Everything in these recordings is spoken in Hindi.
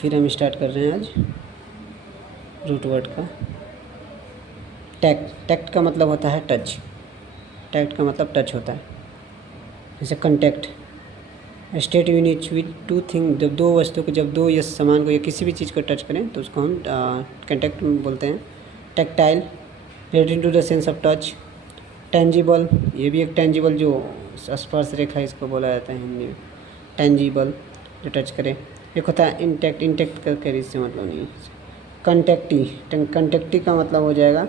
फिर हम स्टार्ट कर रहे हैं आज रूट वर्ड का। टैक्ट, टैक्ट का मतलब होता है टच। टैक्ट का मतलब टच होता है। जैसे contact, state unit with two thing, जब दो वस्तु को, जब दो या सामान को या किसी भी चीज़ को टच करें तो उसको हम कंटेक्ट बोलते हैं। Tactile, relating to the sense of touch. Tangible, ये भी एक टेंजिबल जो स्पर्श रेखा इसको बोला जाता है हिंदी में, टेंजिबल जो टच करे। एक होता है इंटेक्ट, इंटेक्ट करके इससे मतलब नहीं। कंटेक्टी, कंटेक्टी का मतलब हो जाएगा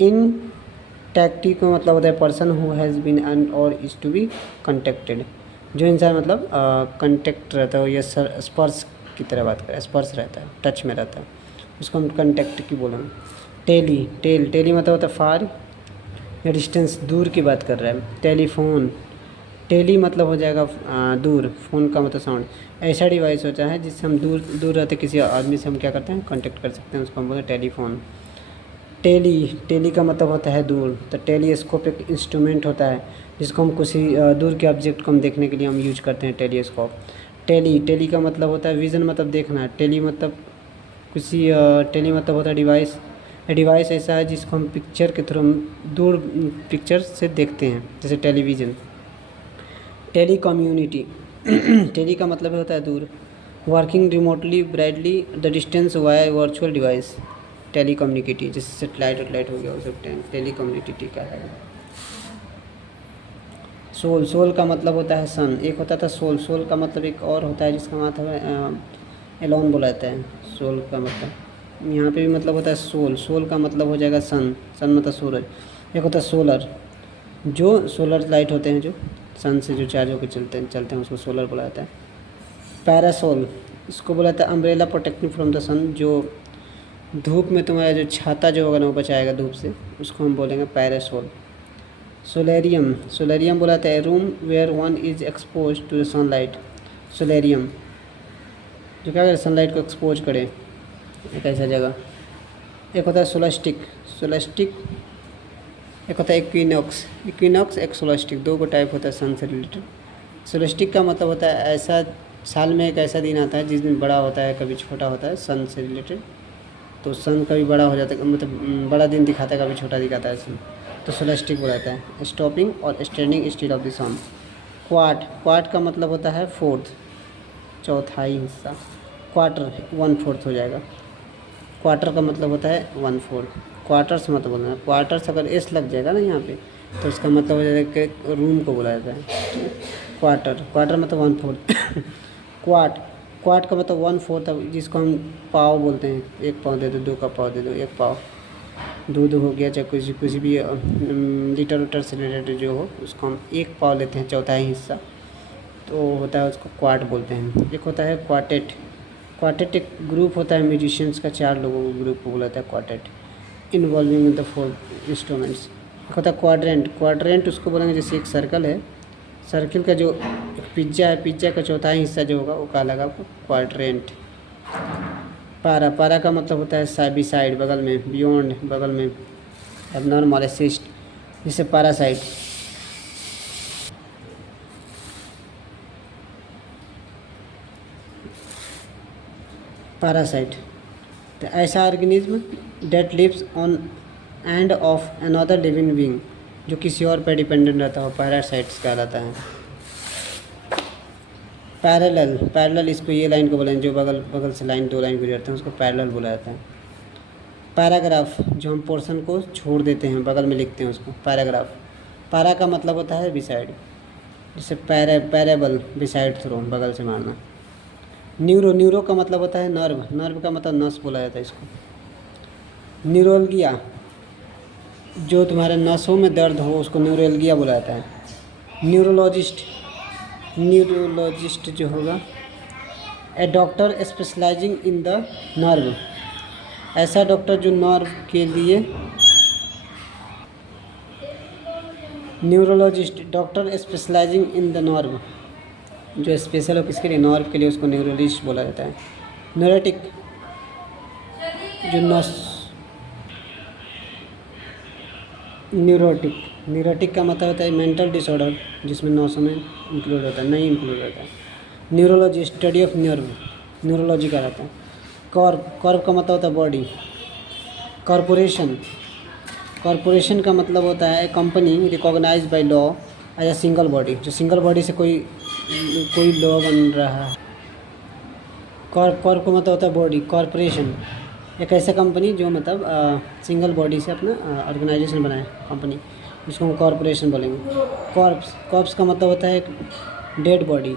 इन टैक्टी का मतलब होता है person who has been and और इज़ टू बी कंटेक्टेड, जो इंसान मतलब कंटेक्ट रहता है या स्पर्श की तरह बात करें, स्पर्श रहता है, टच में रहता है, उसको हम कंटेक्ट की बोलेंगे। टेली, टेली मतलब होता है फार या डिस्टेंस, दूर की बात कर रहा है। टेलीफोन, टेली मतलब हो जाएगा दूर, फ़ोन का मतलब साउंड। ऐसा डिवाइस होता है जिससे हम दूर रहते किसी आदमी से हम क्या करते हैं, कांटेक्ट कर सकते हैं, उसको हम बोलते हैं टेलीफोन। टेली का मतलब होता है दूर। तो टेलीस्कोप एक इंस्ट्रूमेंट होता है जिसको हम किसी दूर के ऑब्जेक्ट को हम देखने के लिए हम यूज करते हैं, टेलीस्कोप। टेली का मतलब होता है विज़न, मतलब देखना। टेली मतलब टेली मतलब होता है डिवाइस। डिवाइस ऐसा है जिसको हम पिक्चर के थ्रू हम दूर पिक्चर से देखते हैं, जैसे टेलीविज़न। टेली कम्युनिटी, टेली का मतलब होता है दूर। Working remotely brightly the distance via virtual device, telecommunicate, जैसे सेटेलाइट वेटेलाइट हो गया, वो सब टेली कम्युनिटी का है। सोल, सोल का मतलब होता है सन। एक होता था सोल, सोल का मतलब एक और होता है जिसका मतलब है एलोन बोला जाता है। सोल का मतलब यहाँ पे भी मतलब होता है सोल, सोल का मतलब हो जाएगा सन, सन मतलब सूरज। एक होता है सोलर, जो सोलर लाइट होते हैं जो सन से जो चार्ज होकर चलते हैं उसको सोलर बोला जाता है। पैरासोल, इसको बोला जाता है अम्ब्रेला प्रोटेक्टिंग फ्रॉम द सन, जो धूप में तुम्हारा जो छाता जो होगा ना वो बचाएगा धूप से, उसको हम बोलेंगे पैरासोल। सोलेरियम, सोलेरियम बोला जाता है room where one is expose to the sunlight. Solarium जो क्या करे, सनलाइट को एक्सपोज करे, एक ऐसा जगह। एक होता है सोलास्टिक, सोलास्टिक एक होता है इक्विनॉक्स, इक्विनॉक्स एक सोलास्टिक, दो को टाइप होता है सन से रिलेटेड। सोलास्टिक का मतलब होता है ऐसा साल में एक ऐसा दिन आता है जिस दिन बड़ा होता है, कभी छोटा होता है, सन से रिलेटेड। तो सन कभी बड़ा हो जाता है, मतलब बड़ा दिन दिखाता है, कभी छोटा दिखाता है सन, तो सोलास्टिक बोलाता है। स्टॉपिंग और standing still of the sun. Quart, quart का मतलब होता है फोर्थ, चौथाई हिस्सा। क्वार्टर 1/4 हो जाएगा। क्वार्टर का मतलब होता है 1/4। क्वार्टर्स मत बोलना, क्वार्टर्स अगर एस लग जाएगा ना यहाँ पे तो उसका मतलब हो जाएगा कि रूम को बोला जाता है। क्वार्टर, क्वार्टर मतलब 1/4। क्वार्ट, क्वार्ट का मतलब 1/4, जिसको हम पाव बोलते हैं। एक पाव दे दो, दो का पाव दे दो, एक पाव दूध हो गया, चाहे कुछ भी लीटर वीटर से रिलेटेड जो हो उसको हम एक पाव लेते हैं, चौथाई हिस्सा, तो होता है उसको क्वार्ट बोलते हैं। एक होता है क्वार्टेट, क्वार्टेट एक ग्रुप होता है म्यूजिशियंस का, 4 लोगों का ग्रुप को बोला जाता है क्वार्टेट, इन्वॉल्विंग द 4 इंस्ट्रूमेंट्स। एक होता है क्वाड्रेंट, क्वाड्रेंट उसको बोलेंगे जैसे एक सर्कल है, सर्किल का जो पिज्जा है, पिज्जा का चौथाई हिस्सा जो होगा वो कहलाएगा आपको क्वाड्रेंट। पारा, पारा का मतलब होता है बिसाइड, बगल में, बियॉन्ड बगल में, एबनॉर्मल, असिस्ट, जैसे पैरासाइट। पैरासाइट तो ऐसा organism that lives on and of another living being, जो किसी और पर डिपेंडेंट रहता हो, पैरासाइट्स कहलाता है। पैरेलल, पैरेलल इसको ये लाइन को बोलेंगे जो बगल बगल से लाइन, 2 लाइन गुजरते हैं, उसको पैरेलल बोला जाता है। पैराग्राफ, जो हम पोर्शन को छोड़ देते हैं, बगल में लिखते हैं उसको पैराग्राफ। पैरा का मतलब होता है बिसाइड, जैसे पैरेबल, बिसाइड थ्रो, बगल से मारना। न्यूरो, न्यूरो का मतलब होता है नर्व, नर्व का मतलब नस बोला जाता है इसको। न्यूरोलगिया, जो तुम्हारे नसों में दर्द हो उसको न्यूरोलगिया बोला जाता है। न्यूरोलॉजिस्ट, न्यूरोलॉजिस्ट जो होगा a doctor specialising in the nerve, ऐसा डॉक्टर जो नर्व के लिए, neurologist doctor specialising in the nerve, जो स्पेशल हो किसके लिए, नर्व के लिए, उसको न्यूरोलॉजिस्ट बोला जाता है। न्यूरोटिक, जो नस, न्यूरोटिक, न्यूरोटिक का मतलब होता है मेंटल डिसऑर्डर जिसमें नसों में इंक्लूड होता है, नहीं इंक्लूड होता है। Neurology study of nerve, neurology का रहता है। कॉर्प का मतलब होता है बॉडी। कॉरपोरेशन, कॉरपोरेशन का मतलब होता है company recognised by law as a single body, जो सिंगल बॉडी से कोई लॉ बन रहा है। कॉर्प का मतलब होता है बॉडी। कॉरपोरेशन एक ऐसा कंपनी जो मतलब सिंगल बॉडी से अपना ऑर्गेनाइजेशन बनाए कंपनी, जिसको हम कॉरपोरेशन बोलेंगे। कॉर्प्स का मतलब होता है एक डेड बॉडी।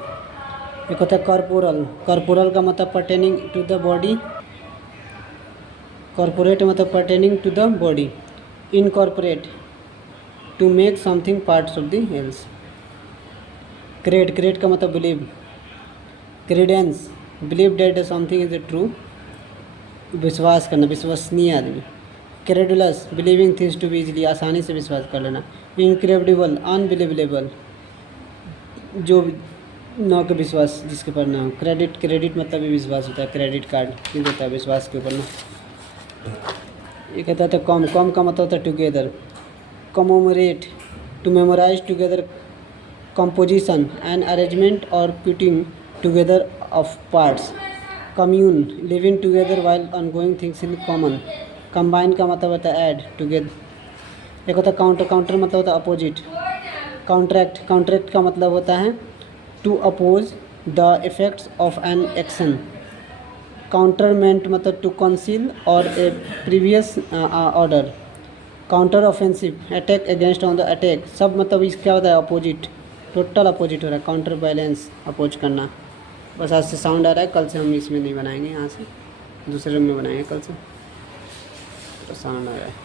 एक होता है कॉर्पोरल। कॉर्पोरल का मतलब pertaining to the body. Corporate मतलब pertaining to the body. Incorporate to make something parts of the hells. Cred का मतलब believe. Credence believe that something is true, विश्वास करना, विश्वसनीय आदमी। Credulous believing things to be easily, आसानी से विश्वास कर लेना। इनक्रेडिबल अनबिलीवेबल, जो न के विश्वास जिसके ऊपर ना हो। क्रेडिट मतलब भी विश्वास होता है। क्रेडिट कार्ड भी देता है विश्वास के ऊपर ना। ये कहता था कॉम का मतलब होता है together. Commemorate to memorise together, composition and arrangement और putting together of parts. Commune living together while ongoing things in common. Combine का मतलब होता है ऐड टुगेदर। एक होता है काउंटर मतलब होता है अपोजिट। कॉन्ट्रैक्ट का मतलब होता है to oppose the effects of an action. Countermand मतलब टू कंसील और a previous order. Counter offensive attack against on the attack. सब मतलब इसका होता है अपोजिट, टोटल अपोजिट हो रहा है। काउंटर बैलेंस अपोज करना। बस आज से साउंड आ रहा है, कल से हम इसमें नहीं बनाएंगे, यहाँ से दूसरे रूम में बनाएंगे कल से। तो साउंड आ रहा है।